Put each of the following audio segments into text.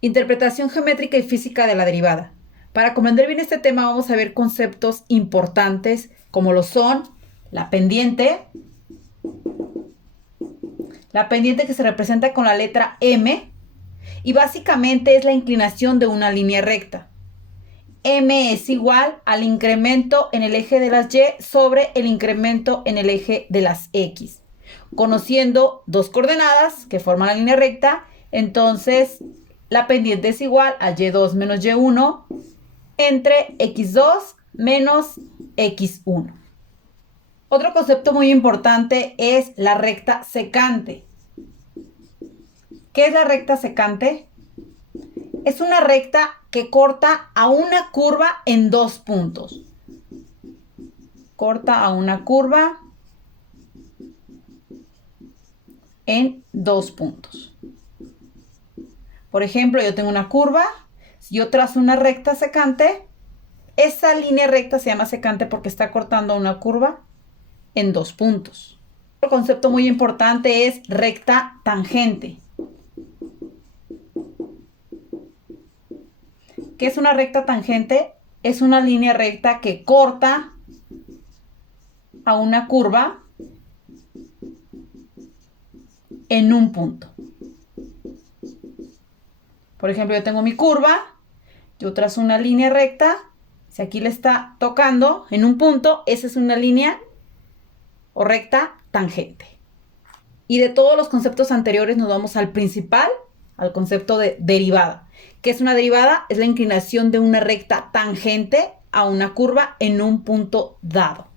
Interpretación geométrica y física de la derivada. Para comprender bien este tema vamos a ver conceptos importantes como lo son la pendiente que se representa con la letra M y básicamente es la inclinación de una línea recta. M es igual al incremento en el eje de las Y sobre el incremento en el eje de las X. Conociendo dos coordenadas que forman la línea recta, entonces la pendiente es igual a Y2 menos Y1 entre X2 menos X1. Otro concepto muy importante es la recta secante. ¿Qué es la recta secante? Es una recta que corta a una curva en dos puntos. Corta a una curva en dos puntos. Por ejemplo, yo tengo una curva, si yo trazo una recta secante, esa línea recta se llama secante porque está cortando una curva en dos puntos. Otro concepto muy importante es recta tangente. ¿Qué es una recta tangente? Es una línea recta que corta a una curva en un punto. Por ejemplo, yo tengo mi curva, yo trazo una línea recta, si aquí le está tocando en un punto, esa es una línea o recta tangente. Y de todos los conceptos anteriores nos vamos al principal, al concepto de derivada. ¿Qué es una derivada? Es la inclinación de una recta tangente a una curva en un punto dado.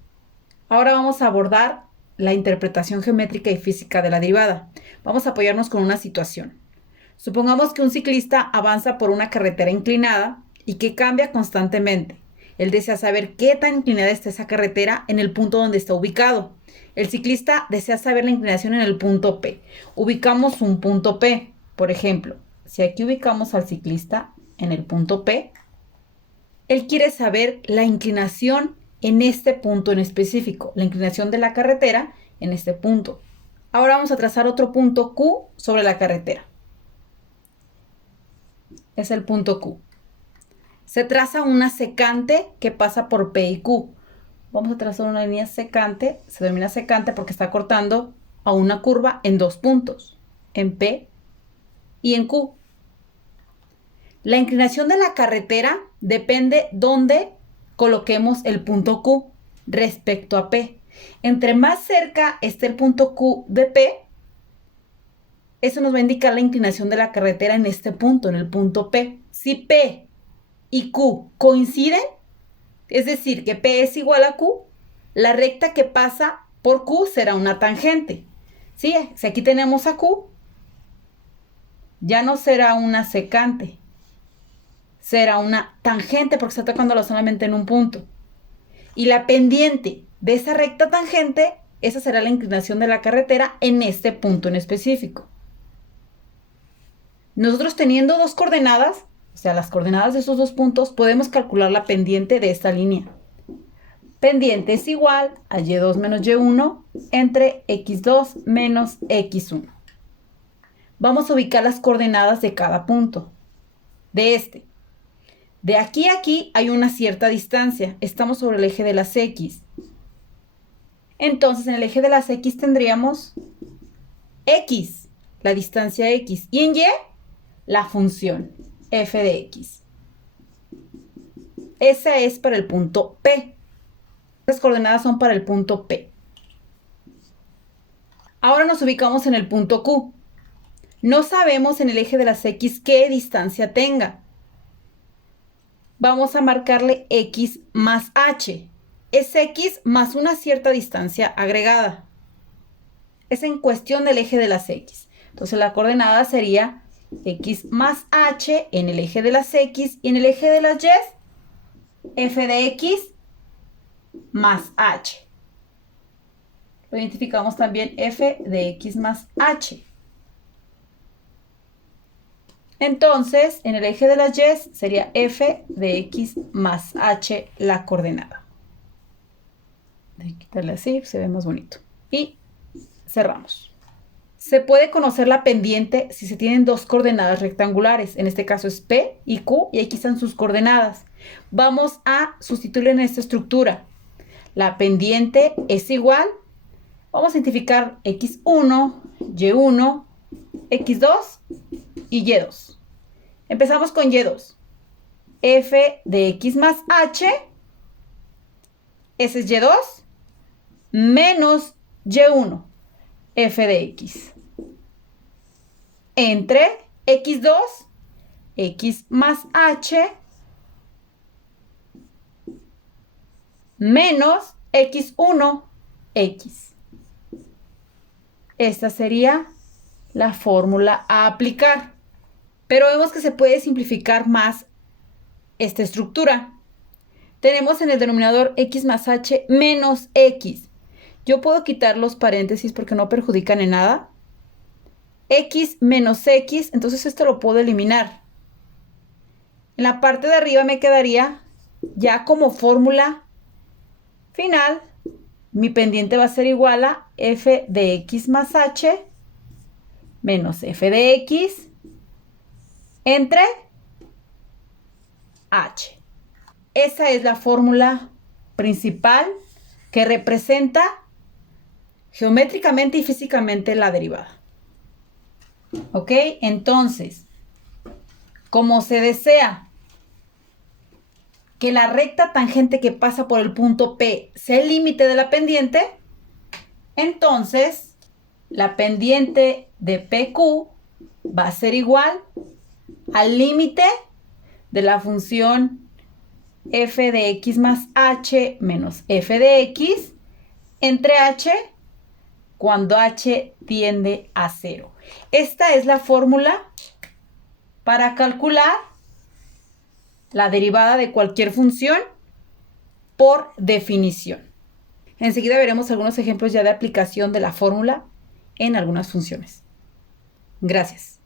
Ahora vamos a abordar la interpretación geométrica y física de la derivada. Vamos a apoyarnos con una situación. Supongamos que un ciclista avanza por una carretera inclinada y que cambia constantemente. Él desea saber qué tan inclinada está esa carretera en el punto donde está ubicado. El ciclista desea saber la inclinación en el punto P. Ubicamos un punto P. Por ejemplo, si aquí ubicamos al ciclista en el punto P, él quiere saber la inclinación en este punto en específico, la inclinación de la carretera en este punto. Ahora vamos a trazar otro punto Q sobre la carretera. Es el punto Q. Se traza una secante que pasa por P y Q. Vamos a trazar una línea secante, se denomina secante porque está cortando a una curva en dos puntos, en P y en Q. La inclinación de la carretera depende dónde coloquemos el punto Q respecto a P. Entre más cerca esté el punto Q de P, eso nos va a indicar la inclinación de la carretera en este punto, en el punto P. Si P y Q coinciden, es decir, que P es igual a Q, la recta que pasa por Q será una tangente. ¿Sí? Si aquí tenemos a Q, ya no será una secante, será una tangente porque está tocándolo solamente en un punto. Y la pendiente de esa recta tangente, esa será la inclinación de la carretera en este punto en específico. Nosotros teniendo dos coordenadas, o sea, las coordenadas de esos dos puntos, podemos calcular la pendiente de esta línea. Pendiente es igual a Y2 menos Y1 entre X2 menos X1. Vamos a ubicar las coordenadas de cada punto. De este. De aquí a aquí hay una cierta distancia. Estamos sobre el eje de las X. Entonces, en el eje de las X tendríamos X, la distancia X. Y en Y, la función f de X. Esa es para el punto P. Las coordenadas son para el punto P. Ahora nos ubicamos en el punto Q. No sabemos en el eje de las X qué distancia tenga. Vamos a marcarle X más H. Es X más una cierta distancia agregada. Es en cuestión del eje de las X. Entonces la coordenada sería X más H en el eje de las X y en el eje de las Y, f de X más H. Lo identificamos también f de X más H. Entonces, en el eje de las Y sería f de X más H la coordenada. Voy a quitarle así, se ve más bonito. Y cerramos. Se puede conocer la pendiente si se tienen dos coordenadas rectangulares. En este caso es P y Q, y aquí están sus coordenadas. Vamos a sustituir en esta estructura. La pendiente es igual. Vamos a identificar X1, Y1, X2 y Y2. Empezamos con Y2. F de X más H, ese es Y2, menos Y1, F de X. Entre X2, X más H, menos X1, X. Esta sería la fórmula a aplicar. Pero vemos que se puede simplificar más esta estructura. Tenemos en el denominador X más H menos X. Yo puedo quitar los paréntesis porque no perjudican en nada. X menos X, entonces esto lo puedo eliminar. En la parte de arriba me quedaría ya como fórmula final. Mi pendiente va a ser igual a F de X más H menos F de X entre H. Esa es la fórmula principal que representa geométricamente y físicamente la derivada. ¿Ok? Entonces, como se desea que la recta tangente que pasa por el punto P sea el límite de la pendiente, entonces la pendiente de PQ va a ser igual al límite de la función f de x más h menos f de x entre h cuando h tiende a 0. Esta es la fórmula para calcular la derivada de cualquier función por definición. Enseguida veremos algunos ejemplos ya de aplicación de la fórmula en algunas funciones. Gracias.